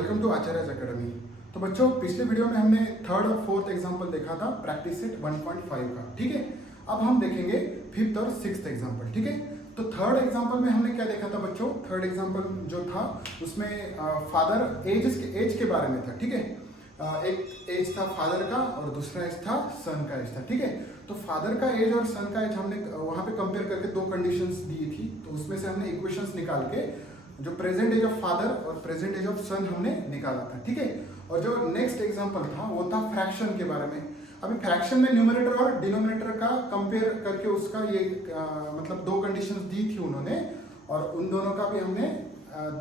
Welcome to Acharya academy. तो बच्चों, पिछले वीडियो में हमने थर्ड और फोर्थ एग्जांपल देखा था प्रैक्टिस सेट 1.5 का, ठीक है। अब हम देखेंगे फिफ्थ और सिक्स्थ एग्जांपल, ठीक है। तो थर्ड एग्जांपल में हमने क्या देखा था बच्चों? थर्ड एग्जांपल जो था उसमें फादर एज के बारे में था, ठीक है। एक एज था फादर का और दूसरा एज था सन का एज था, ठीक है। तो फादर का एज और सन का एज हमने वहाँ पे कंपेयर करके दो कंडीशंस दी थी, तो उसमें से हमने इक्वेशंस निकाल के जो प्रेजेंट एज ऑफ फादर और प्रेजेंट एज ऑफ सन हमने निकाला था, ठीक है। और जो नेक्स्ट एग्जांपल था वो था फ्रैक्शन के बारे में। अभी फ्रैक्शन में न्यूमरेटर और डिनोमिनेटर का कंपेयर करके उसका ये मतलब दो कंडीशंस दी थी उन्होंने, और उन दोनों का भी हमने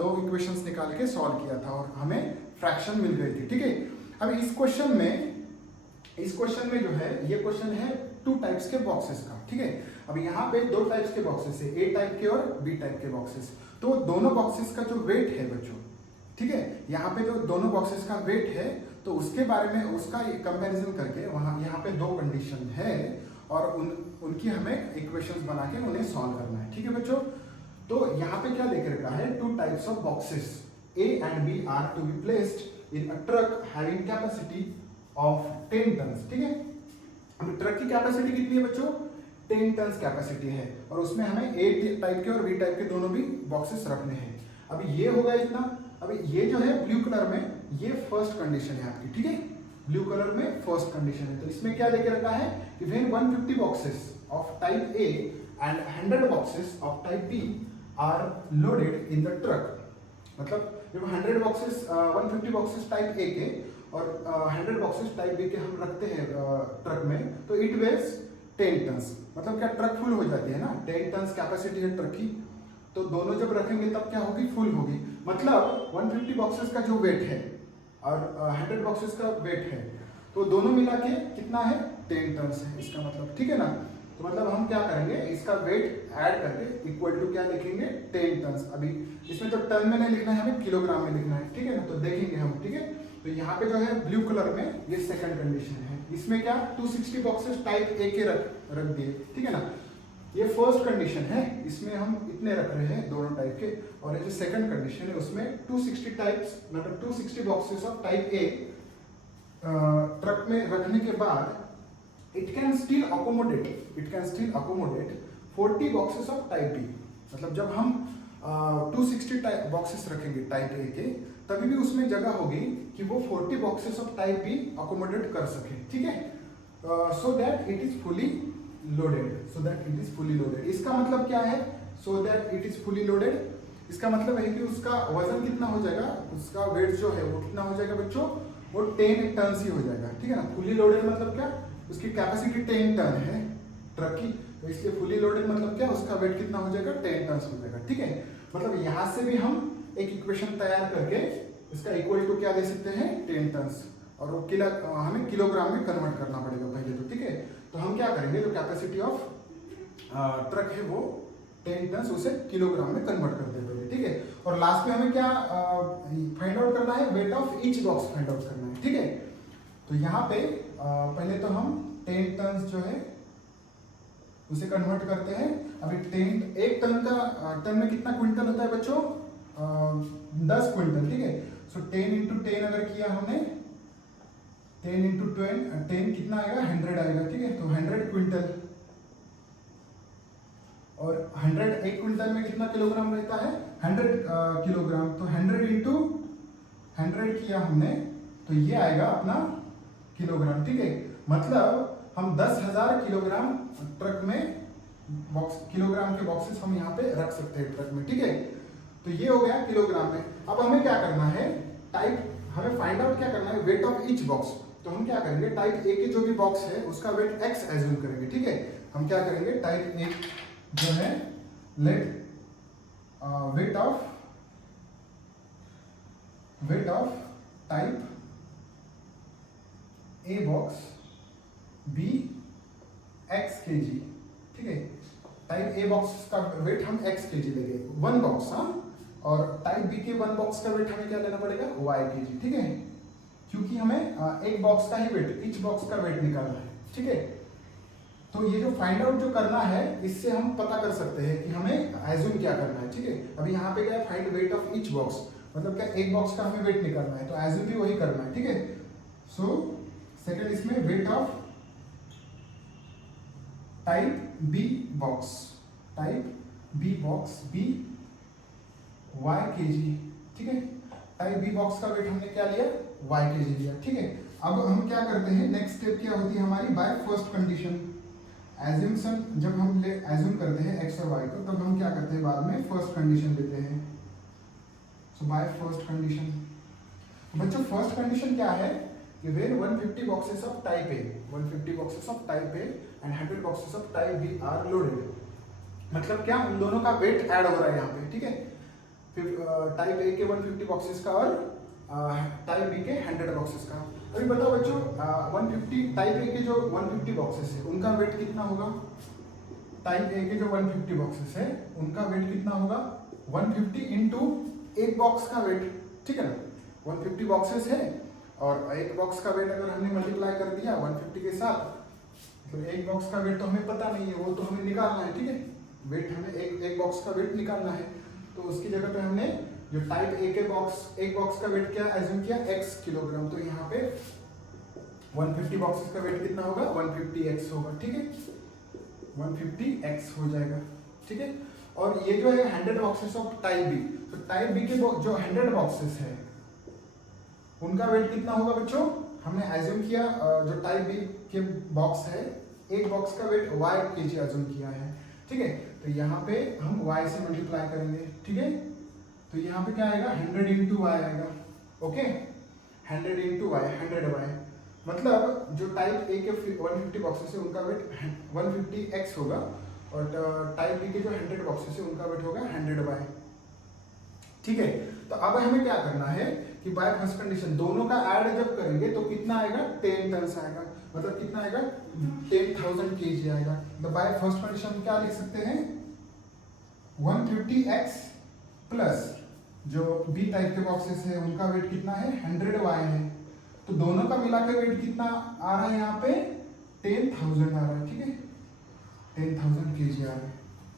दो इक्वेशंस निकाल के सॉल्व किया था और हमें फ्रैक्शन मिल गई थी, ठीक है। अभी इस क्वेश्चन में जो है, ये क्वेश्चन है टू टाइप्स के बॉक्सेस का, ठीक है। अभी यहाँ पे दो टाइप्स के बॉक्सेस है, ए टाइप के और बी टाइप के बॉक्सेस। तो दोनों बॉक्सेस का जो वेट है बच्चों, ठीक है, यहाँ पे जो दोनों बॉक्सेस का वेट है तो उसके बारे में उसका कंपैरिजन करके वहाँ यहाँ पे दो कंडीशन है और उनकी हमें इक्वेशंस बना के उन्हें सॉल्व करना है, ठीक है बच्चों। तो यहाँ पे क्या देख रखा है, two types of boxes A and B are to be placed in a truck having capacity of 10 tons, ठीक है। अभी ट्रक की कैपेसिटी कितनी है बच्चों? 10 टन्स कैपेसिटी है और उसमें हमें ए टाइप के और बी टाइप के दोनों भी बॉक्सेस रखने हैं। अभी ये होगा इतना। अभी ये जो है ब्लू कलर में, ये फर्स्ट कंडीशन है आपकी, ठीक है। ब्लू कलर में फर्स्ट कंडीशन है। तो इसमें क्या देके रखा है कि when 150 boxes of type A and 100 boxes of type B are loaded in the truck, मतलब जब 100 बॉक्सेस 150 बॉक्सेस टाइप ए के और 100 बॉक्सेस टाइप बी के हम रखते हैं ट्रक में, तो इट वेज 10 टन्स। मतलब क्या ट्रक फुल हो जाती है ना, 10 टन्स कैपेसिटी है ट्रक की, तो दोनों जब रखेंगे तब क्या होगी, फुल होगी। मतलब 150 बॉक्सेस का जो वेट है और 100 बॉक्सेस का वेट है, तो दोनों मिला के कितना है, 10 टन्स है इसका मतलब, ठीक है ना। तो मतलब हम क्या करेंगे, इसका वेट ऐड करके इक्वल टू क्या लिखेंगे, 10 टन्स। अभी इसमें तो टन में नहीं लिखना है, हमें किलोग्राम में लिखना है, ठीक है ना। तो देखेंगे हम, ठीक है। तो यहाँ पे जो है ब्लू कलर में ये सेकंड कंडीशन है। इसमें क्या 260 बॉक्सेस टाइप ए के रख दिए, ठीक है ना। ये फर्स्ट कंडीशन है, इसमें हम इतने रख रहे हैं दोनों टाइप के। और ये जो सेकंड कंडीशन है उसमें 260 टाइप्स मतलब 260 boxes of type A truck में रखने के बाद it can still accommodate 40 boxes of type B. मतलब जब हम 260 बॉक्सेस रखेंगे टाइप ए के, तभी भी उसमें जगह होगी कि वो 40 boxes of type B accommodate कर सके, ठीक है। So that it is fully loaded. इसका मतलब क्या है, so that it is fully loaded? इसका मतलब है कि उसका वजन कितना हो जाएगा, उसका वेट जो है वो कितना हो जाएगा बच्चों, वो 10 टन ही हो जाएगा, ठीक है ना। फुली लोडेड मतलब क्या, उसकी कैपेसिटी 10 टन है ट्रक की, तो इसलिए फुली लोडेड मतलब क्या, उसका वेट कितना हो जाएगा, 10 टन हो जाएगा, ठीक है। मतलब यहाँ से भी हम एक इक्वेशन तैयार करके इसका इक्वल टू क्या दे सकते हैं, 10 टन, और वो हमें किलोग्राम में कन्वर्ट करना पड़ेगा पहले तो, ठीक है। तो हम क्या करेंगे, जो कैपेसिटी ऑफ ट्रक है वो 10 टन, उसे किलोग्राम में कन्वर्ट कर देते हैं, ठीक है। और लास्ट में हमें क्या फाइंड आउट करना है, weight of each box find out करना है, ठीक है। तो यहाँ पे पहले तो हम 10 टन जो है उसे कन्वर्ट करते हैं। अभी 1 टन का टन में कितना क्विंटल होता है बच्चों, 10 क्विंटल, ठीक है। सो 10 × 10 अगर किया हमने, 10 × 10 कितना आएगा, 100 आएगा, ठीक है। तो 100 क्विंटल, और 100 एक क्विंटल में कितना किलोग्राम रहता है, 100 किलोग्राम। तो 100 × 100 किया हमने, तो ये आएगा अपना किलोग्राम, ठीक है। मतलब हम 10,000 किलोग्राम ट्रक में किलोग्राम के बॉक्सेस हम यहाँ पे रख सकते हैं ट्रक में, ठीक है। तो ये हो गया किलोग्राम में। अब हमें क्या करना है, हमें फाइंड आउट क्या करना है, वेट ऑफ ईच बॉक्स। तो हम क्या करेंगे, टाइप ए के जो भी बॉक्स है उसका वेट x एज्यूम करेंगे, ठीक है। हम क्या करेंगे, टाइप ए जो है, let weight of type A box be x kg, ठीक है। टाइप ए बॉक्स का वेट हम x kg लेंगे, 1 बॉक्स, हाँ। और टाइप बी के 1 बॉक्स का वेट हमें क्या लेना पड़ेगा, y kg, ठीक है। क्योंकि हमें एक बॉक्स का ही वेट, ईच बॉक्स का वेट निकालना है, ठीक है। तो ये जो फाइंड आउट जो करना है, इससे हम पता कर सकते हैं कि हमें एज्यूम क्या करना है, ठीक है। अभी यहाँ पे क्या है, find weight of each box. मतलब क्या एक बॉक्स का हमें वेट निकालना है, तो एज्यूम भी वही करना है, ठीक है। सो सेकंड इसमें weight of type B box, type B box, be y K G, ठीक है। टाइप बी बॉक्स का वेट हमने क्या लिया, वाई के जी लिया, ठीक है। अब हम क्या करते हैं, नेक्स्ट स्टेप क्या होती है हमारी, बाय फर्स्ट कंडीशन। एज्यूमशन जब हम एज्यूम करते हैं एक्स और वाई को, तब हम क्या करते हैं, बाद में फर्स्ट कंडीशन लेते हैं। सो बाय फर्स्ट कंडीशन, बच्चों फर्स्ट कंडीशन क्या है कि when 150 boxes of type A, 150 boxes of type A and 100 boxes of type B are loaded, मतलब क्या उन दोनों का वेट ऐड हो रहा है यहाँ पे, ठीक है। फिर टाइप ए के 150 बॉक्सेस का और टाइप बी के 100 बॉक्सेस का। अभी बताओ बच्चों 150 टाइप ए के जो 150 बॉक्सेस है उनका वेट कितना होगा, टाइप ए के जो 150 बॉक्सेस है उनका वेट कितना होगा, 150 इंटू एक बॉक्स का वेट, ठीक है ना। 150 बॉक्सेस है और एक बॉक्स का वेट अगर हमने मल्टीप्लाई कर दिया 150 के साथ, तो एक बॉक्स का वेट तो हमें पता नहीं है, वो तो हमें निकालना है, ठीक है। वेट हमें एक बॉक्स का वेट निकालना है, तो उसकी जगह पे हमने जो टाइप ए के एक बॉक्स का वेट क्या एज्यूम किया, x किलोग्राम, तो यहाँ पे 150 बॉक्सेस का वेट कितना होगा, 150x होगा, ठीक है। 150x हो जाएगा, ठीक है। और ये जो है 100 बॉक्सेस ऑफ टाइप बी, तो टाइप बी के जो 100 बॉक्सेस है उनका वेट कितना होगा बच्चों, हमने एज्यूम किया जो टाइप बी के बॉक्स है एक बॉक्स का वेट y kg एज्यूम किया है, ठीक है। तो यहाँ पे हम y से मल्टीप्लाई करेंगे, ठीक है। तो यहाँ पे क्या आएगा, 100 इंटू वाई आएगा, ओके। 100 इंटू वाई, 100y, मतलब जो टाइप ए के 150 बॉक्सेस है उनका वेट 150x होगा और टाइप बी के जो 100 बॉक्सेस है उनका वेट होगा 100y, ठीक है। तो अब हमें क्या करना है कि बाय फर्स्ट कंडीशन दोनों का ऐड जब करेंगे तो कितना आएगा, 10 टन आएगा, मतलब कितना आएगा, 10,000 kg आएगा। तो बाय फर्स्ट कंडीशन क्या लिख सकते हैं, 150x प्लस जो बी टाइप के बॉक्सेस है उनका वेट कितना है, 100y है, तो दोनों का मिला के वेट कितना आ रहा है यहाँ पे, 10,000 आ रहा है, ठीक है। 10,000 kg आ रहा है,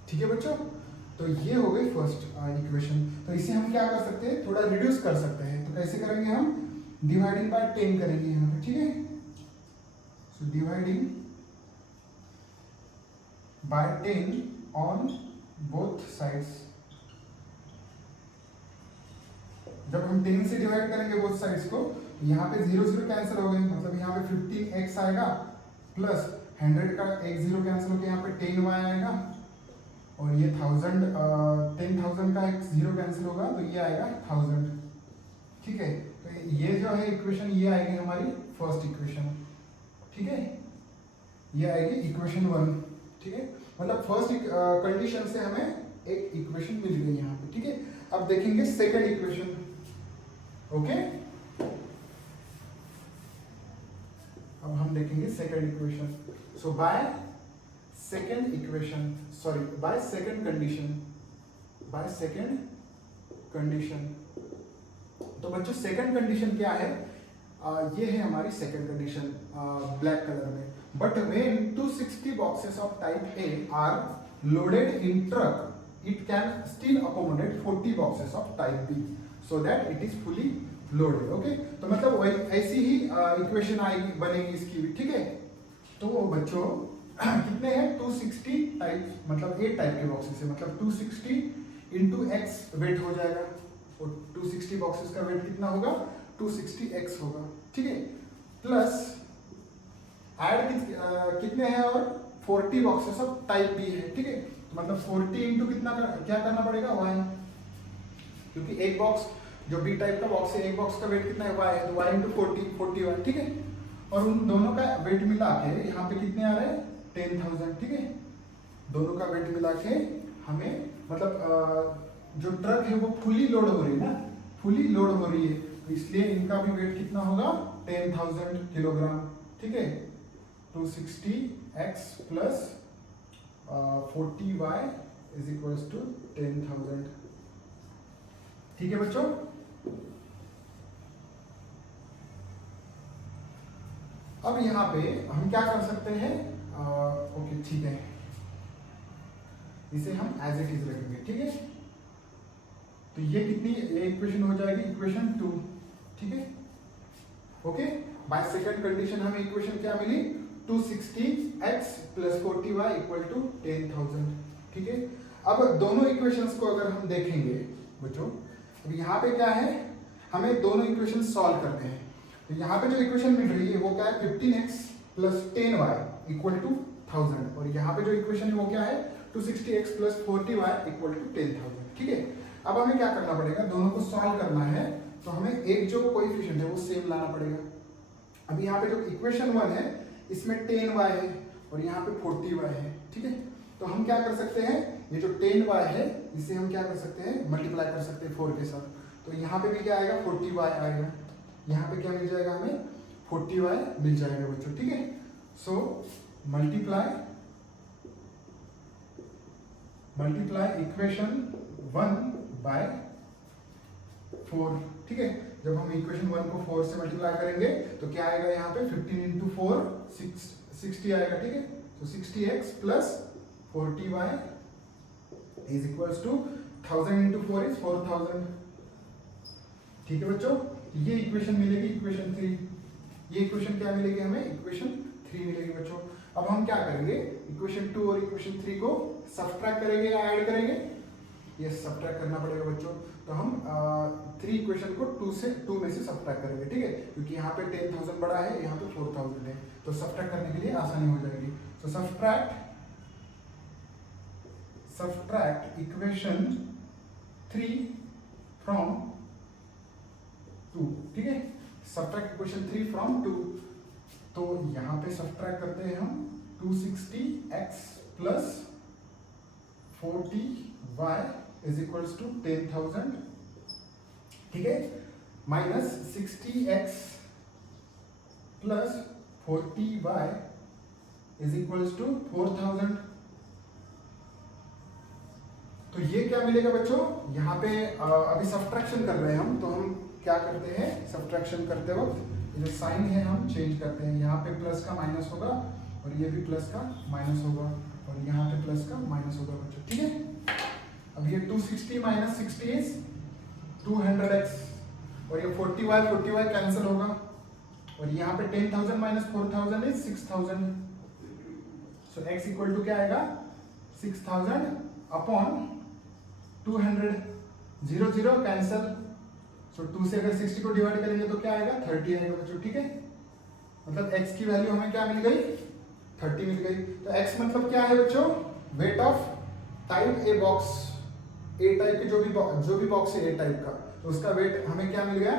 ठीक है बच्चों। तो ये हो गई फर्स्ट इक्वेशन। तो इसे हम क्या कर सकते हैं, थोड़ा रिड्यूस कर सकते हैं, तो कैसे करेंगे हम, डिवाइडिंग बाय 10 करेंगे यहाँ पे, ठीक है। So dividing by 10 on both sides, जब हम 10 से डिवाइड करेंगे बोथ साइड्स को, यहाँ पे 0 0 कैंसिल हो गए, मतलब यहाँ पे 15x आएगा प्लस 100 का एक 0 कैंसिल होकर यहाँ पे 10y आएगा और ये 10,000 का एक 0 कैंसिल होगा तो ये आएगा 1000, ठीक है। तो ये जो है इक्वेशन ये आएगी हमारी फर्स्ट इक्वेशन, ठीक है। ये आएगी इक्वेशन 1, ठीक है। मतलब फर्स्ट कंडीशन से हमें एक इक्वेशन मिल गई यहाँ पे, ठीक है। अब देखेंगे सेकंड इक्वेशन, ओके। अब हम देखेंगे second equation. So by second equation, sorry by second condition, by second condition. तो बच्चों सेकंड कंडीशन क्या है, ये है हमारी सेकंड कंडीशन ब्लैक कलर में। But when 260 boxes of type A R loaded in truck it can still accommodate 40 boxes of type B so that it is fully loaded, okay। तो मतलब वही ऐसी ही इक्वेशन आएगी, बनेगी इसकी भी, ठीक है। तो बच्चों कितने हैं, 260 टाइप, मतलब 8 टाइप के बॉक्सेस है, मतलब 260 इंटू एक्स वेट हो जाएगा, और 260 बॉक्सेस का वेट कितना होगा, 260x होगा, ठीक है। प्लस ऐड कितने हैं, और 40 बॉक्सेस ऑफ टाइप बी है, ठीक है। मतलब 40 इंटू कितना क्या करना पड़ेगा, y, क्योंकि एक बॉक्स जो बी टाइप का बॉक्स है एक बॉक्स का वेट कितना है, y है, तो y इंटू 40 ठीक है। और उन दोनों का वेट मिला के यहाँ पे कितने आ रहे हैं, 10,000, ठीक है। दोनों का वेट मिला के हमें मतलब जो ट्रक है वो फुली लोड हो रही है ना, फुली लोड हो रही है, तो इसलिए इनका भी वेट कितना होगा, 10,000 किलोग्राम, ठीक है। 260x plus 40y is equals to 10,000, ठीक है बच्चों। अब यहाँ पे हम क्या कर सकते हैं, ओके ठीक है, इसे हम एज इट इज रखेंगे, ठीक है। तो ये कितनी, ये इक्वेशन हो जाएगी इक्वेशन 2, ठीक है। ओके, बाय सेकंड कंडीशन हमें इक्वेशन क्या मिली, 260x + 40y = 10,000, ठीक है। अब दोनों इक्वेशंस को अगर हम देखेंगे बच्चों, अब यहाँ पे क्या है, हमें दोनों इक्वेशन सॉल्व करने हैं। तो यहाँ पे जो इक्वेशन मिल रही है वो क्या है, 15x + 10y = 1000, और यहाँ पे जो इक्वेशन है वो क्या है, 260x + 40y = 10,000, ठीक है। अब हमें क्या करना पड़ेगा, दोनों को सॉल्व करना है, तो हमें एक जो कोएफिशिएंट है वो सेम लाना पड़ेगा। अभी यहाँ पे जो इक्वेशन 1 है इसमें 10y है और यहाँ पे 40y है, ठीक है। तो हम क्या कर सकते हैं, ये जो 10y है इसे हम क्या कर सकते हैं, मल्टीप्लाई कर सकते हैं 4 के साथ। तो यहाँ पे भी क्या आएगा, 40y आएगा, यहाँ पे क्या मिल जाएगा हमें, 40y मिल जाएगा बच्चों, ठीक है। सो मल्टीप्लाई इक्वेशन 1/4, ठीक है। जब हम इक्वेशन 1 को 4 से मल्टीप्लाई करेंगे तो क्या आएगा, यहाँ पे 15 × 4 60 आएगा, ठीक है। तो 60x + 40y = 1000 × 4 = 4000, ठीक है बच्चों। ये इक्वेशन मिलेगी इक्वेशन 3, ये इक्वेशन क्या मिलेगी हमें, इक्वेशन 3 मिलेगी बच्चों। अब हम क्या करेंगे, इक्वेशन 2 और इक्वेशन 3 को सब्ट्रैक्ट करेंगे या ऐड करेंगे, ये सब्ट्रैक्ट करना पड़ेगा बच्चों। तो हम 3 इक्वेशन को 2 में से सब्ट्रैक्ट करेंगे, ठीक है, क्योंकि यहाँ पे 10,000 बड़ा है, यहाँ पे 4,000 है, तो सब्ट्रैक्ट करने के लिए आसानी हो जाएगी। तो सब्ट्रैक्ट इक्वेशन 3 फ्रॉम 2, ठीक है। सब्ट्रैक्ट इक्वेशन 3 फ्रॉम 2, तो यहाँ पे सब्ट्रैक्ट करते हैं हम 260x + 40y = 10,000, ठीक है, माइनस 60x + 40y = 4,000। तो ये क्या मिलेगा बच्चों, यहाँ पे अभी सब्ट्रैक्शन कर रहे हैं हम, तो हम क्या करते हैं, सब्ट्रैक्शन करते वक्त ये जो साइन है हम चेंज करते हैं, यहाँ पे प्लस का माइनस होगा और ये भी प्लस का माइनस होगा और यहाँ पे प्लस का माइनस होगा बच्चों, ठीक है। अब ये 260 - 60 इज 200x और ये 40y कैंसिल होगा और यहाँ पे 10,000 - 4,000 इज 6,000। सो x = क्या आएगा, 6,000 अपॉन 200, 0 0 कैंसिल। सो 2 से अगर 60 को डिवाइड करेंगे तो क्या आएगा, 30 आएगा बच्चों, ठीक है। मतलब x की वैल्यू हमें क्या मिल गई, 30 मिल गई। तो x मतलब क्या है बच्चों, wait of type A box, A type के जो भी बॉक्स है ए टाइप का, तो उसका वेट हमें क्या मिल गया,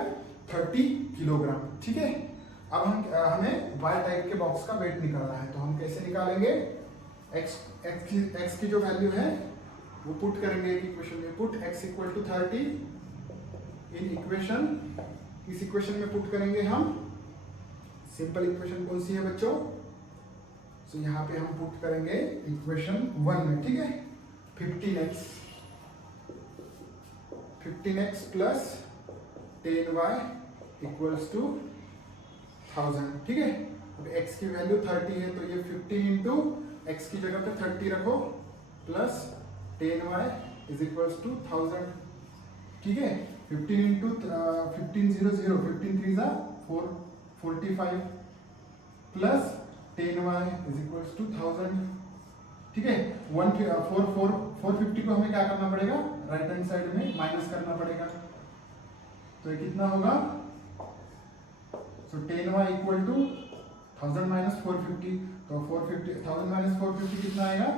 30 किलोग्राम, ठीक है। अब हमें y टाइप के बॉक्स का वेट निकालना है, तो हम कैसे निकालेंगे, x की जो वैल्यू है वो पुट करेंगे इक्वेशन में, पुट x = 30 इन इक्वेशन, इस इक्वेशन में पुट करेंगे हम, सिंपल इक्वेशन कौन सी है बच्चों, सो यहाँ पे हम पुट करेंगे इक्वेशन 1 में, ठीक है। 15x + 10y = 1000, ठीक है। अब x की वैल्यू 30 है, तो ये 15 × x की जगह पे 30 रखो प्लस 10y = 1000, ठीक है। 15 × 15 0 0, 15 3 4 45 प्लस 10y = 1000, ठीक है। 450 को हमें क्या करना पड़ेगा, राइट हैंड साइड में माइनस करना पड़ेगा, तो ये कितना होगा, सो 10y = 1000 - 450, तो 1000 - 450 कितना आएगा,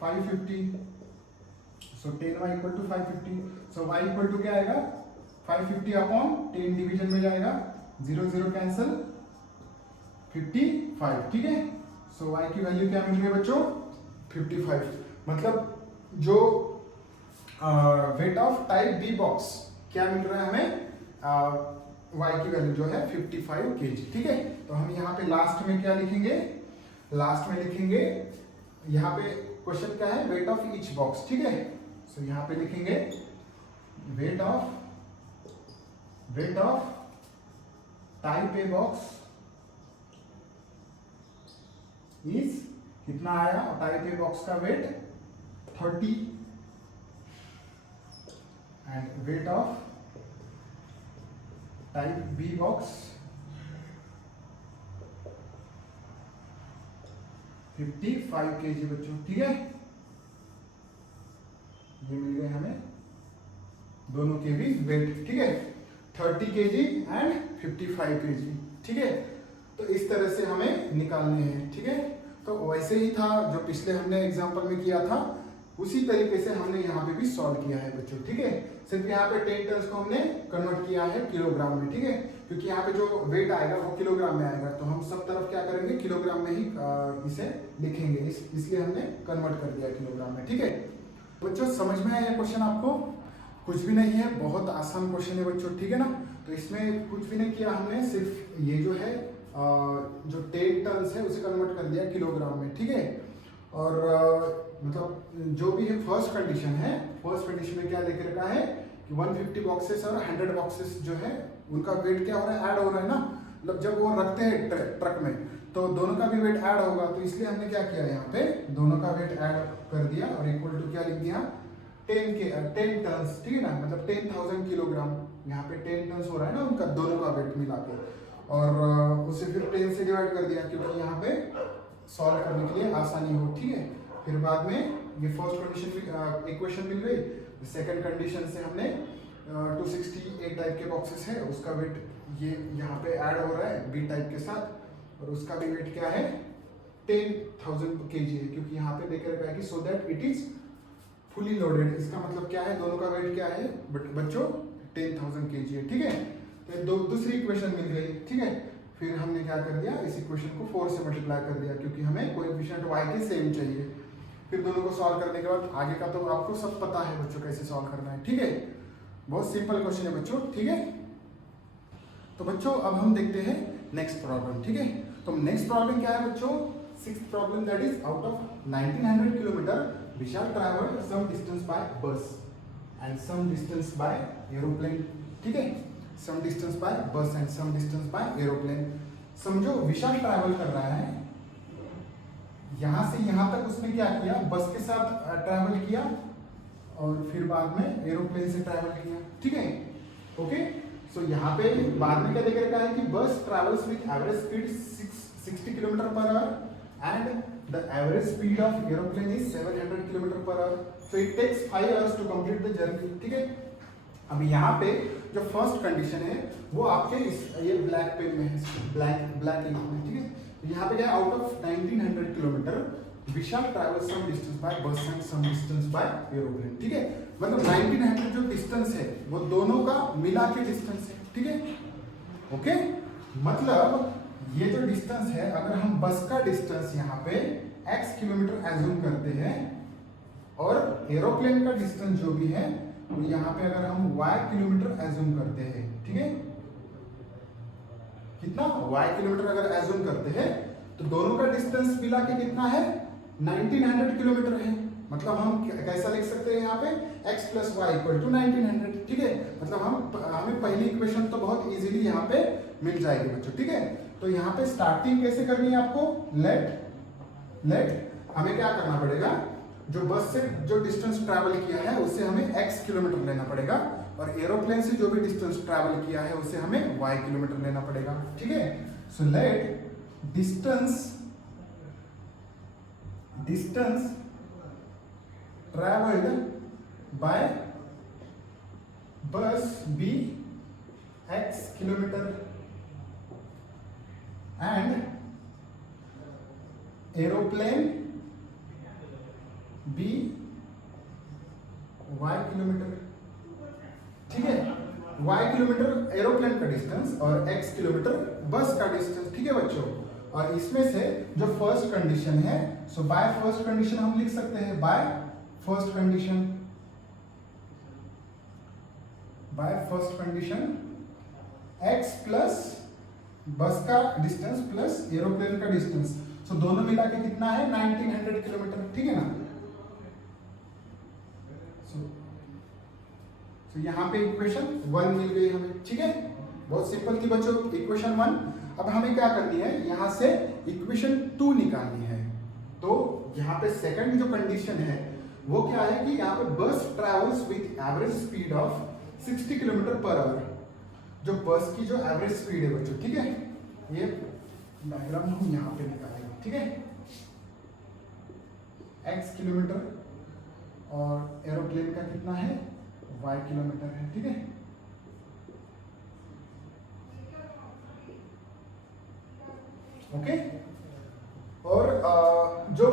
550, सो 10y = 550, सो y = क्या आएगा, 550 अपॉन 10 डिवीजन में जाएगा, 0 0 कैंसिल, 55, ठीक है। सो y की वैल्यू क्या मिल रही है बच्चों, 55। मतलब जो weight of type B box क्या मिल रहा है हमें, y की वैल्यू जो है 55 kg, ठीक है। तो हम यहाँ पे लास्ट में क्या लिखेंगे, लास्ट में लिखेंगे, यहाँ पे क्वेश्चन क्या है, वेट ऑफ ईच बॉक्स, ठीक है। सो यहाँ पे लिखेंगे weight of type A box is कितना आया, टाइप ए बॉक्स का weight 30 and weight of type B box 55 kg बच्चों, ठीक है। ये मिल गए हमें दोनों के भी वेट, ठीक है, 30 kg एंड 55 kg, ठीक है। तो इस तरह से हमें निकालने हैं, ठीक है। तो वैसे ही था जो पिछले हमने एग्जांपल में किया था, उसी तरीके से हमने यहाँ पे भी सॉल्व किया है बच्चों, ठीक है। सिर्फ यहाँ पे 10 टन्स को हमने कन्वर्ट किया है किलोग्राम में, ठीक है, क्योंकि यहाँ पे जो वेट आएगा वो किलोग्राम में आएगा, तो हम सब तरफ क्या करेंगे, किलोग्राम में ही इसे लिखेंगे, इसलिए हमने कन्वर्ट कर दिया किलोग्राम में, ठीक है। बच्चों समझ में आया क्वेश्चन आपको? कुछ भी नहीं है, बहुत आसान क्वेश्चन है बच्चों, ठीक है ना। तो इसमें कुछ भी नहीं किया हमने, सिर्फ ये जो है जो 10 टन्स है उसे कन्वर्ट कर दिया किलोग्राम में, ठीक है। और मतलब जो भी है फर्स्ट कंडीशन है, फर्स्ट कंडीशन में क्या देख रखा है कि 150 बॉक्सेस और 100 बॉक्सेस जो है उनका वेट क्या हो रहा है, ऐड हो रहा है ना। मतलब जब वो रखते हैं ट्रक में तो दोनों का भी वेट ऐड होगा, तो इसलिए हमने क्या किया यहाँ पे दोनों का वेट ऐड कर दिया और इक्वल टू क्या लिख दिया 10 टन्स, ठीक है ना, मतलब 10,000 किलोग्राम। यहाँ पे 10 टन्स हो रहा है ना उनका दोनों का वेट मिला के, और उसे फिर 10 से डिवाइड कर दिया क्योंकि यहाँ पे सॉल्व करने के लिए आसानी हो, ठीक है। फिर बाद में ये फर्स्ट कंडीशन इक्वेशन मिल गई, सेकंड कंडीशन से हमने 268 टाइप के बॉक्सेस है उसका वेट ये यहाँ पे ऐड हो रहा है बी टाइप के साथ, और उसका भी वेट क्या है 10,000 kg है, क्योंकि यहाँ पे देख रखा है कि सो that it is fully loaded. इसका मतलब क्या है, दोनों का वेट क्या है बच्चों 10,000 kg है, ठीक है। तो दूसरी इक्वेशन मिल गई, ठीक है। फिर हमने क्या कर दिया, इस इक्वेशन को 4 से मल्टीप्लाई कर दिया क्योंकि हमें कोएफिशिएंट y के सेम चाहिए। फिर दोनों को सॉल्व करने के बाद आगे का तो आपको सब पता है बच्चों कैसे सॉल्व करना है, ठीक है। बहुत सिंपल क्वेश्चन है बच्चों, ठीक है। तो बच्चों अब हम देखते हैं नेक्स्ट प्रॉब्लम, ठीक है। तो नेक्स्ट प्रॉब्लम क्या है बच्चों, sixth problem, that is out of 1900 kilometre we shall travel some distance by bus and some distance by aeroplane, ठीक है। some distance by bus and some distance by aeroplane। समझो विशाल travel कर रहा है, यहां से यहां तक उसने क्या किया, बस के साथ ट्रैवल किया और फिर बाद में एरोप्लेन से ट्रैवल किया, ठीक है। ओके, सो यहाँ पे बाद में क्या देख रखा है कि बस travels with average speed 60 kilometre per our and the average speed of aeroplane is 700 km per hour, so it takes 5 hours to complete the journey, ठीक है। अब यहाँ पे जो फर्स्ट कंडीशन है वो आपके ये ब्लैक पेन में है, ब्लैक इंक में, ठीक है। तो यहाँ पे क्या है, out of 1900 kilometre we shall travel some distance by bus and some distance by aeroplane, ठीक है। मतलब 1900 जो डिस्टेंस है वो दोनों का मिला के डिस्टेंस है, ठीक है। ओके, मतलब ये जो डिस्टेंस है, अगर हम बस का डिस्टेंस यहाँ पे x किलोमीटर एज्यूम करते हैं और एरोप्लेन का डिस्टेंस जो भी है तो यहाँ पे अगर हम y किलोमीटर एज्यूम करते हैं, ठीक है, कितना y किलोमीटर अगर एज्यूम करते हैं तो दोनों का डिस्टेंस मिला के कितना है 1900 किलोमीटर है। मतलब हम कैसा लिख सकते हैं यहाँ पे x plus y equal to 1900, ठीक है। मतलब हमें पहली इक्वेशन तो बहुत इजीली यहाँ पे मिल जाएगी बच्चों, ठीक है। तो यहाँ पे स्टार्टिंग कैसे करनी है आपको, लेट हमें क्या करना पड़ेगा, जो बस से जो डिस्टेंस ट्रैवल किया है उससे हमें x किलोमीटर लेना पड़ेगा और एरोप्लेन से जो भी डिस्टेंस ट्रैवल किया है उससे हमें y किलोमीटर लेना पड़ेगा, ठीक है। So let distance travelled by bus be x kilometre and aeroplane b y kilometre, ठीक है। y किलोमीटर एरोप्लेन का डिस्टेंस और x किलोमीटर बस का डिस्टेंस, ठीक है बच्चों। और इसमें से जो फर्स्ट कंडीशन है, सो बाय फर्स्ट कंडीशन हम लिख सकते हैं, bye first condition x plus बस का डिस्टेंस प्लस एरोप्लेन का डिस्टेंस, सो दोनों मिला के कितना है 1900 किलोमीटर, ठीक है ना। सो यहाँ पे इक्वेशन 1 मिल गई हमें, ठीक है। बहुत सिंपल थी बच्चों इक्वेशन 1। अब हमें क्या करनी है, यहाँ से इक्वेशन 2 निकालनी है। तो यहाँ पे सेकंड जो कंडीशन है वो क्या है कि यहाँ पे बस travels with average speed of 60 kilometre per our. जो बस की जो एवरेज स्पीड है बच्चों, ठीक है, ये डायग्राम हम यहाँ पे निकालेंगे, ठीक है, x किलोमीटर और एरोप्लेन का कितना है y किलोमीटर है, ठीक है। ओके, और जो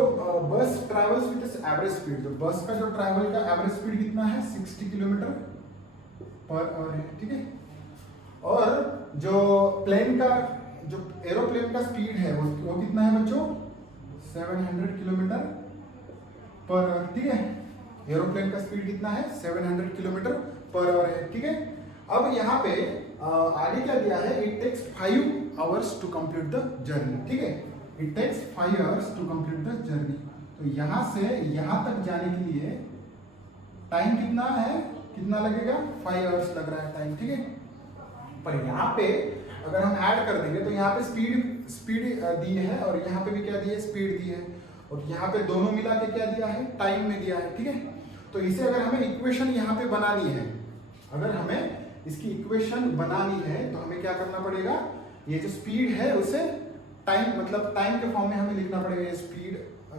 बस ट्रैवल्स विद एवरेज स्पीड, जो बस का जो ट्रैवल का एवरेज स्पीड कितना है 60 किलोमीटर पर आवर है, ठीक है। और जो प्लेन का जो एरोप्लेन का स्पीड है वो कितना है बच्चों 700 किलोमीटर पर आवर, ठीक है। एरोप्लेन का स्पीड कितना है 700 किलोमीटर पर आवर है, ठीक है। अब यहाँ पे आगे क्या दिया है, it takes 5 hours to complete the journey, ठीक है। It takes 5 hours to complete the journey. तो यहाँ से यहाँ तक जाने के लिए टाइम कितना है, कितना लगेगा 5 आवर्स लग रहा है टाइम, ठीक है। पर यहाँ पे अगर हम ऐड कर देंगे तो यहाँ पे स्पीड दी है और यहाँ पे भी क्या दी है स्पीड दी है, और यहाँ पे दोनों मिला के क्या दिया है टाइम में दिया है, ठीक है। तो इसे अगर हमें इक्वेशन यहाँ पे बनानी है, अगर हमें इसकी इक्वेशन बनानी है तो हमें क्या करना पड़ेगा, ये जो स्पीड है उसे टाइम मतलब टाइम के फॉर्म में हमें लिखना पड़ेगा। ये स्पीड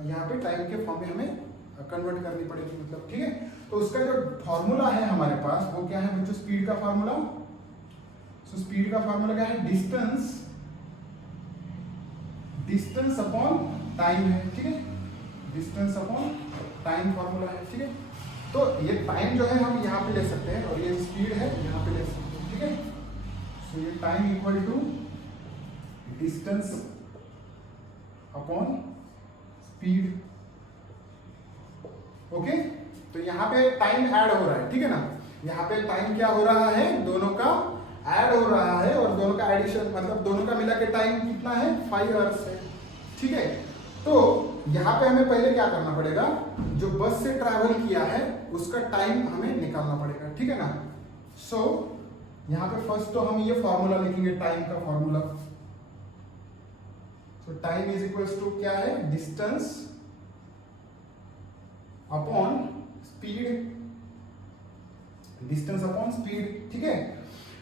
यहाँ पे टाइम के फॉर्म में हमें कन्वर्ट करनी पड़ेगी, मतलब, ठीक है। तो उसका जो फॉर्मूला है हमारे पास वो क्या है बच्चों, स्पीड का फॉर्मूला। सो स्पीड का फॉर्मूला क्या है, डिस्टेंस अपॉन टाइम है, ठीक है। डिस्टेंस अपॉन टाइम फॉर्मूला है, ठीक है। तो ये टाइम जो है हम यहाँ पे ले सकते हैं और ये स्पीड है यहाँ पे ले सकते हैं, ठीक है। सो ये time equal to distance upon speed, okay. तो यहाँ पे टाइम ऐड हो रहा है, ठीक है ना। यहाँ पे टाइम क्या हो रहा है, दोनों का ऐड हो रहा है और दोनों का एडिशन मतलब दोनों का मिला के टाइम कितना है 5 आवर्स है, ठीक है। तो यहाँ पे हमें पहले क्या करना पड़ेगा, जो बस से ट्रैवल किया है उसका टाइम हमें निकालना पड़ेगा, ठीक है ना। सो यहाँ पे फर्स्ट तो हम ये फॉर्मूला लिखेंगे टाइम का formula. So time is equals to क्या है, distance upon speed, distance upon speed, ठीक है।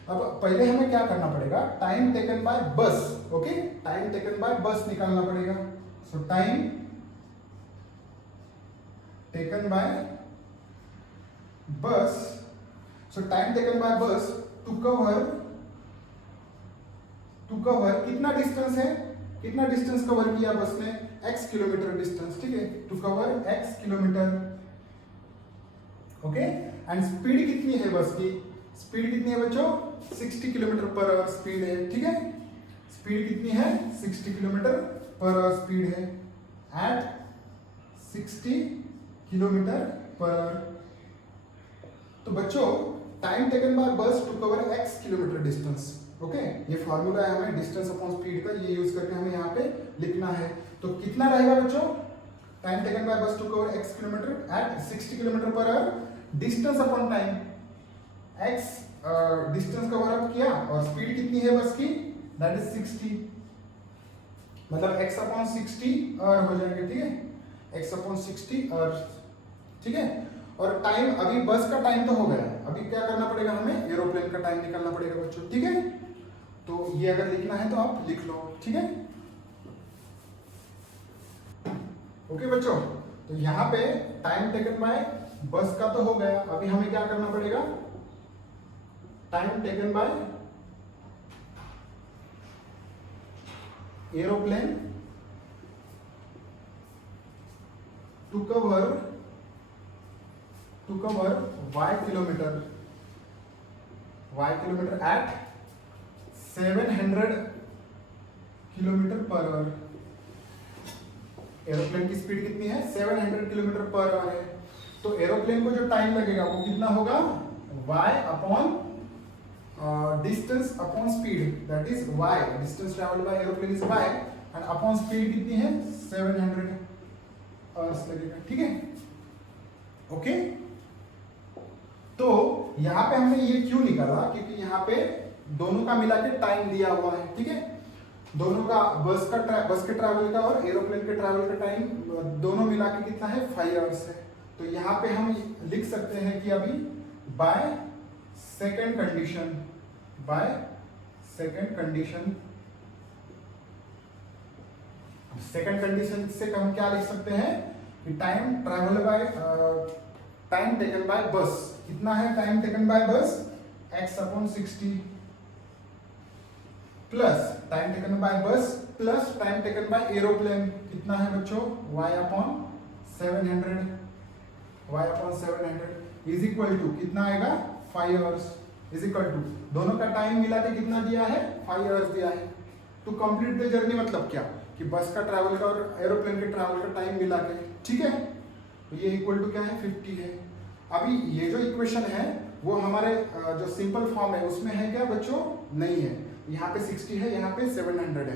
अब पहले हमें क्या करना पड़ेगा, time taken by bus, okay, time taken by bus निकालना पड़ेगा। So time taken by bus, so time taken by bus to cover कितना डिस्टेंस है, कितना डिस्टेंस कवर किया बस ने, x किलोमीटर डिस्टेंस, ठीक है, to cover x kilometre, okay. And speed कितनी है बस की, स्पीड कितनी है बच्चों 60 किलोमीटर पर आवर स्पीड है, ठीक है। स्पीड कितनी है 60 किलोमीटर पर आवर स्पीड है एट 60 किलोमीटर पर आवर। तो बच्चों time taken by bus to cover x kilometre distance, okay. ये फॉर्मूला है हमें डिस्टेंस अपॉन स्पीड का, ये यूज करके हमें यहाँ पे लिखना है। तो कितना रहेगा बच्चों, time taken by bus to cover x kilometre at 60 kilometre per hour, distance upon time, x distance cover up किया और स्पीड कितनी है बस की, दैट इज 60, मतलब x अपॉन 60 आवर हो जाएगा, ठीक है, x अपॉन 60 आवर, ठीक है। और टाइम अभी बस का टाइम तो हो गया, अभी क्या करना पड़ेगा हमें, एरोप्लेन का टाइम निकालना पड़ेगा बच्चों, ठीक है। तो ये अगर लिखना है तो आप लिख लो, ठीक है, ओके बच्चों। तो यहाँ पे टाइम टेकन बाय बस का तो हो गया, अभी हमें क्या करना पड़ेगा, time taken by aeroplane to cover y kilometre at 700 kilometre per hour. Aeroplane की स्पीड कितनी है 700 किलोमीटर पर आवर है। तो एरोप्लेन को जो टाइम लगेगा वो कितना होगा, y upon distance upon speed, that is y, distance travelled bye aeroplane is y and upon speed कितनी है 700 आवर्स लगेगा, ठीक है, ओके। तो यहाँ पे हमने ये क्यों निकाला, क्योंकि यहाँ पे दोनों का मिला के टाइम दिया हुआ है, ठीक है। दोनों का बस के ट्रैवल का और एरोप्लेन के ट्रैवल का टाइम दोनों मिला के कितना है 5 आवर्स है। तो यहाँ पे हम लिख सकते हैं कि अभी by second condition, second condition से हम क्या लिख सकते हैं कि टाइम टेकन बाय बस कितना है, time taken by bus x/60 plus time taken by bus plus time taken by aeroplane कितना है बच्चों, y/700 इज इक्वल टू कितना आएगा 5 आवर्स इज इक्वल टू दोनों का टाइम मिला के कितना दिया है 5 आवर्स दिया है। टू कंप्लीट द जर्नी मतलब क्या कि बस का ट्रैवल का और एरोप्लेन के ट्रैवल का टाइम मिला के, ठीक है। तो ये इक्वल टू क्या है 50 है। अभी ये जो इक्वेशन है वो हमारे जो सिंपल फॉर्म है उसमें है क्या बच्चों, नहीं है। यहाँ पे 60 है, यहाँ पे 700 है।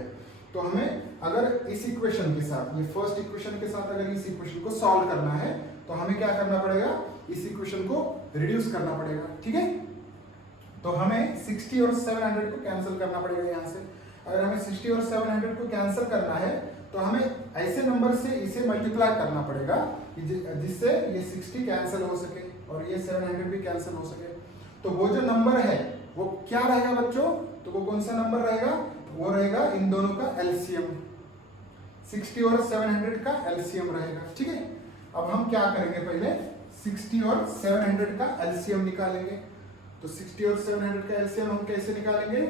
तो हमें अगर इस इक्वेशन के साथ, ये फर्स्ट इक्वेशन के साथ अगर इस इक्वेशन को सॉल्व करना है तो हमें क्या करना पड़ेगा, इस इक्वेशन को रिड्यूस करना पड़ेगा, ठीक है। तो हमें 60 और 700 को कैंसिल करना पड़ेगा यहाँ से। अगर हमें 60 और 700 को कैंसिल करना है तो हमें ऐसे नंबर से इसे मल्टीप्लाई करना पड़ेगा जिससे ये 60 कैंसिल हो सके और ये 700 भी कैंसिल हो सके। तो वो जो नंबर है वो क्या रहेगा बच्चों, तो वो कौन सा नंबर रहेगा, वो रहेगा इन दोनों का एलसीएम, 60 और 700 का एलसीएम रहेगा, ठीक है। अब हम क्या करेंगे, पहले 60 और 700 का एलसीएम निकालेंगे। तो 60 और 700 का एलसीएम हम कैसे निकालेंगे,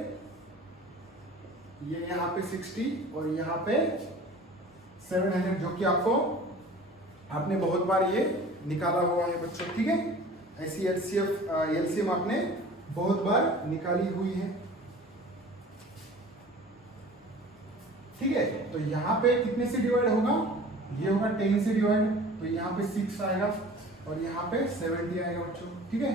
ये यहाँ पे 60 और यहाँ पे 700, जो कि आपने बहुत बार ये निकाला हुआ है बच्चों, ठीक है। ऐसी एलसीएम आपने बहुत बार निकाली हुई है, ठीक है। तो यहाँ पे कितने से डिवाइड होगा, ये होगा 10 से डिवाइड, तो यहाँ पे 6 आएगा और यहाँ पे 70 आएगा बच्चों, ठीक है।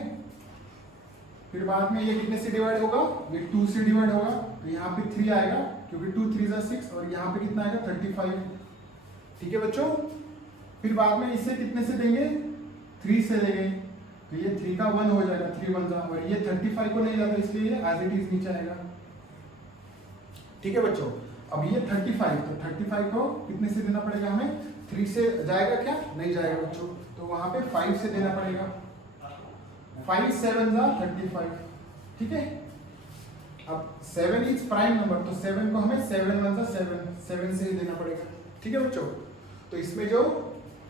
फिर बाद में ये कितने से डिवाइड होगा, ये 2 से डिवाइड होगा, तो यहाँ पे 3 आएगा क्योंकि 2 3 जा 6 और यहाँ पे कितना आएगा 35, ठीक है बच्चों। फिर बाद में इसे कितने से देंगे, 3 से देंगे, तो ये 3 का 1 हो जाएगा, 3 1 जा, और ये 35 को नहीं जाता इसलिए ये एज इट इज नीचे आएगा, ठीक है बच्चों। अब ये 35, तो 35 को कितने से देना पड़ेगा हमें, 3 से जाएगा क्या, नहीं जाएगा बच्चों, तो वहां पे 5 से देना पड़ेगा, 5 7 जा 35, ठीक है। अब 7 इज प्राइम नंबर, तो 7 को हमें 7 1 जा 7 से ही देना पड़ेगा, ठीक है बच्चों। तो इसमें जो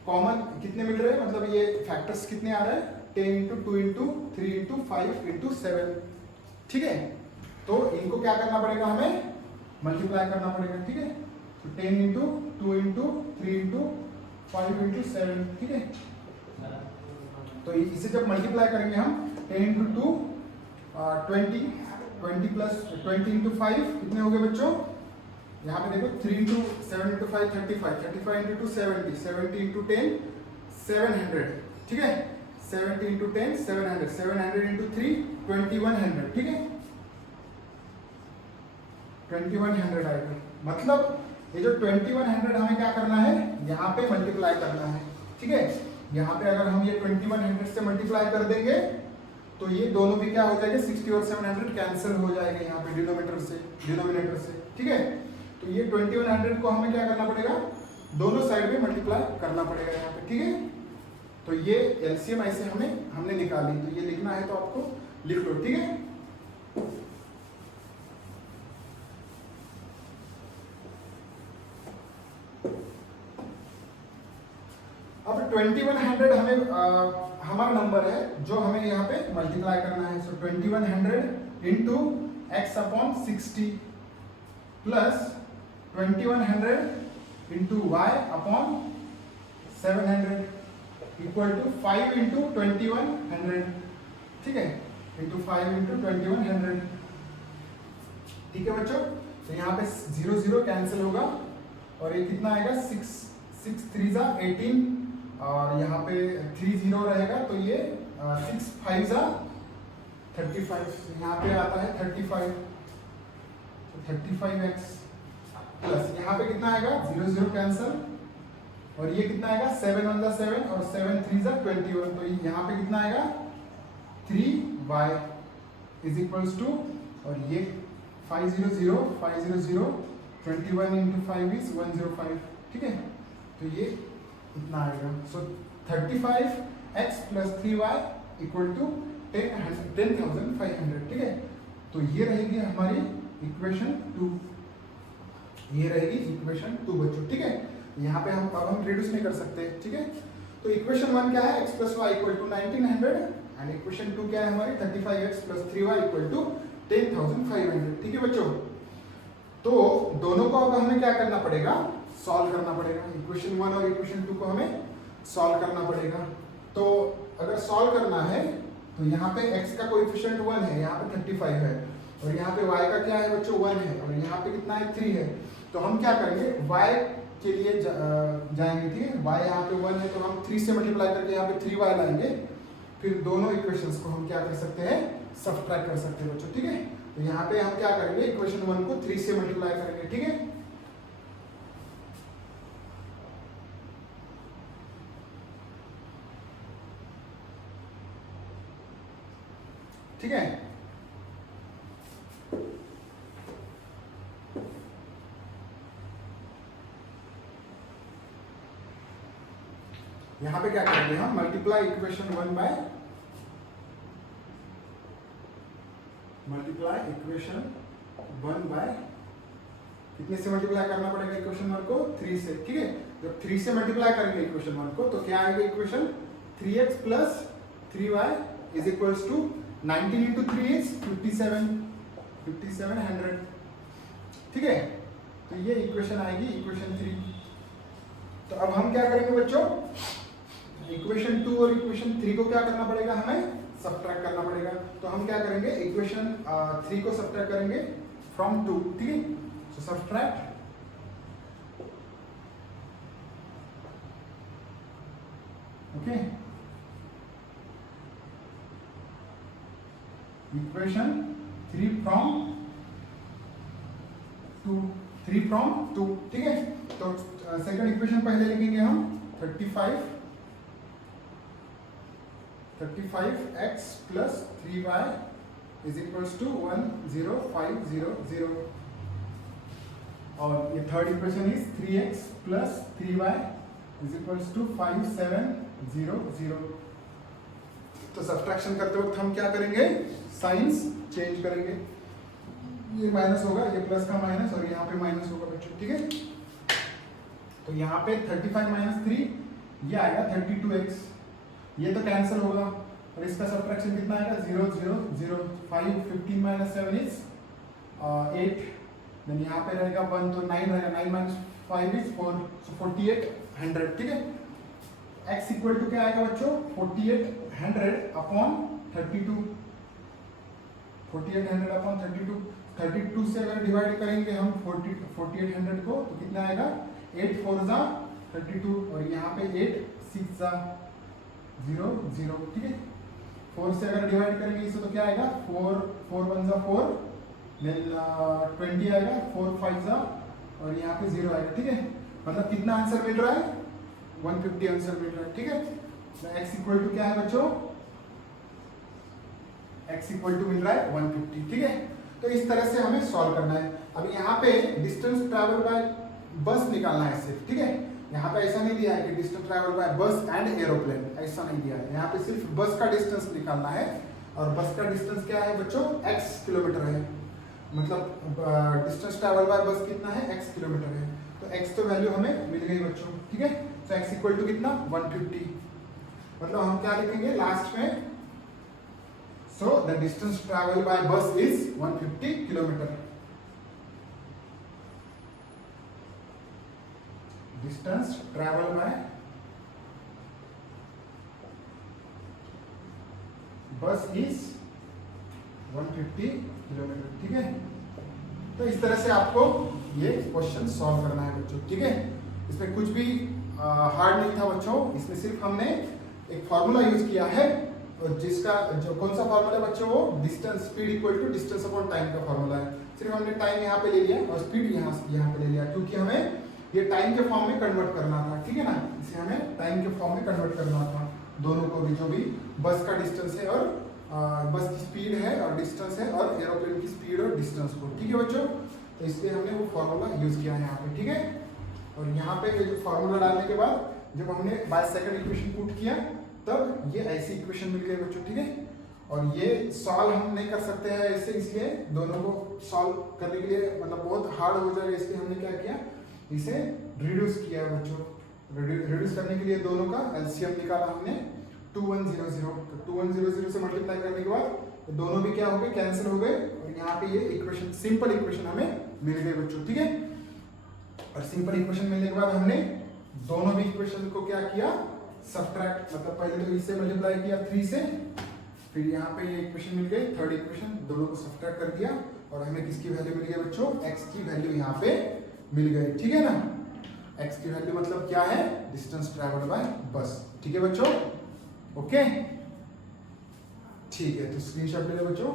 कॉमन कितने मिल रहे हैं, मतलब ये फैक्टर्स कितने आ रहे हैं, 10 इंटू 2 इंटू 3 इंटू 5 इंटू 7, ठीक है। तो इनको क्या करना पड़ेगा, हमें मल्टीप्लाई करना पड़ेगा, ठीक है। तो 10 इंटू 2 इंटू 3 इंटू 5 इंटू 7, ठीक है। तो इसे जब मल्टीप्लाई करेंगे हम 10 इंटू 2 20 प्लस 20 इंटू 5 कितने हो गए बच्चों, यहाँ पे देखो 3 इंटू 7 इंटू 5 35 इंटू 2 70 इंटू 10 700, ठीक है। 70 इंटू 10 700 इंटू 3 2100, ठीक है। 2100 आएगा, मतलब ये जो 2100 हमें क्या करना है, यहाँ पे मल्टीप्लाई करना है, ठीक है। यहाँ पे अगर हम ये 2100 से मल्टीप्लाई कर देंगे तो ये दोनों भी क्या हो जाएंगे, 60 और 700 कैंसिल हो जाएंगे यहाँ पे डिनोमिनेटर से, ठीक है। तो ये 2100 को हमें क्या करना पड़ेगा, दोनों साइड में मल्टीप्लाई करना पड़ेगा यहाँ पे, ठीक है। तो ये एलसीएम ऐसे हमने निकाली, तो ये लिखना है तो आपको लिख लो, ठीक है। अब 2100 हमें हमारा नंबर है जो हमें यहाँ पे मल्टीप्लाई करना है। So 2100 into x/60 plus 2100 into y/700 equal to 5 into 2100, ठीक है, इंटू 5 इंटू 2100, ठीक है बच्चों। तो यहाँ पे 0 0 कैंसिल होगा और ये कितना आएगा, 6 3 जा 18 और यहाँ पे 3 0 रहेगा, तो ये 6 5 जा 35, यहाँ पे आता है 35, तो 35x प्लस यहाँ पे कितना आएगा, 0 0 कैंसिल और ये कितना आएगा, 7 1 जा 7 और 7 3 जा 21, तो यहाँ पे कितना आएगा 3y इज इक्वल्स टू, और ये 5 0 0 5 0 0 21 इंटू 5 इज 105, ठीक है। तो ये इतना आएगा। सो 35x plus 3y equal to 10,500, ठीक है। तो ये रहेगी हमारी इक्वेशन 2, ये रहेगी इक्वेशन 2 बच्चों, ठीक है। यहाँ पे हम रिड्यूस नहीं कर सकते, ठीक है। तो इक्वेशन 1 क्या है, x plus y equal to 1900 and equation 2 क्या है हमारी 35x plus 3y equal to 10,500, ठीक है बच्चों। तो दोनों को अब हमें क्या करना पड़ेगा, सॉल्व करना पड़ेगा। इक्वेशन 1 और इक्वेशन 2 को हमें सॉल्व करना पड़ेगा। तो अगर सॉल्व करना है तो यहाँ पे x का कोएफिशिएंट 1 है, यहाँ पे 35 है, और यहाँ पे y का क्या है बच्चों 1 है, और यहाँ पे कितना है 3 है। तो हम क्या करेंगे, y के लिए जाएंगे, ठीक है। y यहाँ पे 1 है तो हम 3 से मल्टीप्लाई करके यहाँ पे 3y लाएंगे, फिर दोनों इक्वेशंस को हम क्या कर सकते हैं, सब्ट्रैक्ट कर सकते हैं बच्चों, ठीक है। तो यहाँ पे हम क्या करेंगे, इक्वेशन 1 को 3 से मल्टीप्लाई करेंगे, ठीक है। ठीक है, यहां पे क्या करेंगे हम, मल्टीप्लाई इक्वेशन 1 बाय कितने से मल्टीप्लाई करना पड़ेगा इक्वेशन 1 को, 3 से, ठीक है। जब 3 से मल्टीप्लाई करेंगे इक्वेशन 1 को तो क्या आएगा equation 3x plus 3y is equals to 19 into 3 is 5700, ठीक है। तो ये इक्वेशन आएगी इक्वेशन 3। तो अब हम क्या करेंगे बच्चों, इक्वेशन 2 और इक्वेशन 3 को क्या करना पड़ेगा, हमें सब्ट्रैक्ट करना पड़ेगा। तो हम क्या करेंगे, इक्वेशन 3 को सब्ट्रैक्ट करेंगे फ्रॉम 2, ठीक है। सो सब्ट्रैक्ट ओके इक्वेशन 3 फ्रॉम 2, ठीक है। तो सेकंड इक्वेशन पहले लिखेंगे हम 35x plus 3y is equals to 10500, और ये third equation is 3x plus 3y is equals to 5700। तो सब्ट्रैक्शन करते वक्त हम क्या करेंगे, साइंस चेंज करेंगे, ये माइनस होगा, ये प्लस का माइनस, और यहाँ पे माइनस होगा बच्चों, ठीक है। तो यहाँ पे 35 माइनस 3 ये आएगा 32x, ये तो कैंसिल होगा, और इसका सब्ट्रैक्शन कितना आएगा 0 0 0, 5 15 माइनस 7 इज 8, देन यहाँ पे रहेगा 1 तो 9 रहेगा, 9 माइनस 5 इज 4, सो 4800, ठीक है। x इक्वल टू क्या आएगा बच्चों, 4800 अपॉन 32, 4800 अपॉन 32 से अगर डिवाइड करेंगे हम 4800 को तो कितना आएगा, 8 4 जा 32, और यहाँ पे 8 6 जा 0 0, ठीक है। 4 से अगर डिवाइड करेंगे इसे तो क्या आएगा, 4 1 जा 4, देन 20 आएगा, 4 5 जा, और यहाँ पे 0 आएगा, ठीक है। मतलब कितना आंसर मिल रहा है, 150 आंसर मिल रहा है, ठीक है। तो x इक्वल टू क्या है बच्चों, x इक्वल टू मिल रहा है 150, ठीक है। तो इस तरह से हमें सॉल्व करना है। अब यहाँ पे डिस्टेंस ट्रैवल बाय बस निकालना है सिर्फ, ठीक है। यहाँ पे ऐसा नहीं दिया है कि डिस्टेंस ट्रैवल बाय बस एंड एरोप्लेन, ऐसा नहीं दिया है। यहाँ पे सिर्फ बस का डिस्टेंस निकालना है, और बस का डिस्टेंस क्या है बच्चों, x किलोमीटर है, मतलब डिस्टेंस ट्रैवल बाय बस कितना है, x किलोमीटर है। तो x तो वैल्यू हमें मिल गई बच्चों, ठीक है। तो x इक्वल टू कितना, 150, मतलब हम क्या लिखेंगे लास्ट में, so the distance traveled by bus is 150 kilometer. Distance traveled by bus is 150 kilometer, ठीक है। तो इस तरह से आपको ये क्वेश्चन सॉल्व करना है बच्चों, ठीक है। इसमें कुछ भी हार्ड नहीं था बच्चों, इसमें सिर्फ हमने एक फॉर्मूला यूज किया है, और जिसका जो कौन सा फॉर्मूला है बच्चों, वो distance speed equal to distance upon time का फॉर्मूला है। सिर्फ हमने टाइम यहाँ पे ले लिया और स्पीड यहाँ पे ले लिया, क्योंकि हमें ये टाइम के फॉर्म में कन्वर्ट करना था, ठीक है ना। इसे हमें टाइम के फॉर्म में कन्वर्ट करना था, दोनों को भी, जो भी बस का डिस्टेंस है और बस की स्पीड है और डिस्टेंस है, और एरोप्लेन की स्पीड और डिस्टेंस को, ठीक है बच्चों। तो इसलिए हमने वो फॉर्मूला यूज किया है यहाँ पे, ठीक है। और यहाँ पे जो फॉर्मूला डालने के बाद जब हमने बाय सेकंड इक्वेशन पुट किया तब ये ऐसी इक्वेशन मिल गई बच्चों, ठीक है। और ये सॉल्व हम नहीं कर सकते हैं ऐसे, इसलिए दोनों को सॉल्व करने के लिए मतलब बहुत हार्ड हो जाएगा, इसलिए हमने क्या किया, इसे रिड्यूस किया बच्चों। रिड्यूस करने के लिए दोनों का एलसीएम निकाला हमने 2100, तो 2100 से मल्टीप्लाई करने के बाद तो दोनों भी क्या हो गए, कैंसिल हो गए, और यहाँ पे ये इक्वेशन, सिंपल इक्वेशन हमें मिल गई बच्चों, ठीक है। और सिंपल इक्वेशन मिलने के बाद हमने दोनों भी इक्वेशन को क्या किया, सब्ट्रैक्ट, मतलब पहले तो इससे मल्टीप्लाई किया 3 से, फिर यहाँ पे ये इक्वेशन मिल गई, थर्ड इक्वेशन, दोनों को सब्ट्रैक्ट कर दिया और हमें किसकी वैल्यू मिल गई बच्चों, x की वैल्यू यहाँ पे मिल गई, ठीक है ना। x की वैल्यू मतलब क्या है, डिस्टेंस ट्रैवल्ड बाय बस, ठीक है बच्चों, ओके। ठीक है, तो स्क्रीनशॉट ले लो बच्चों।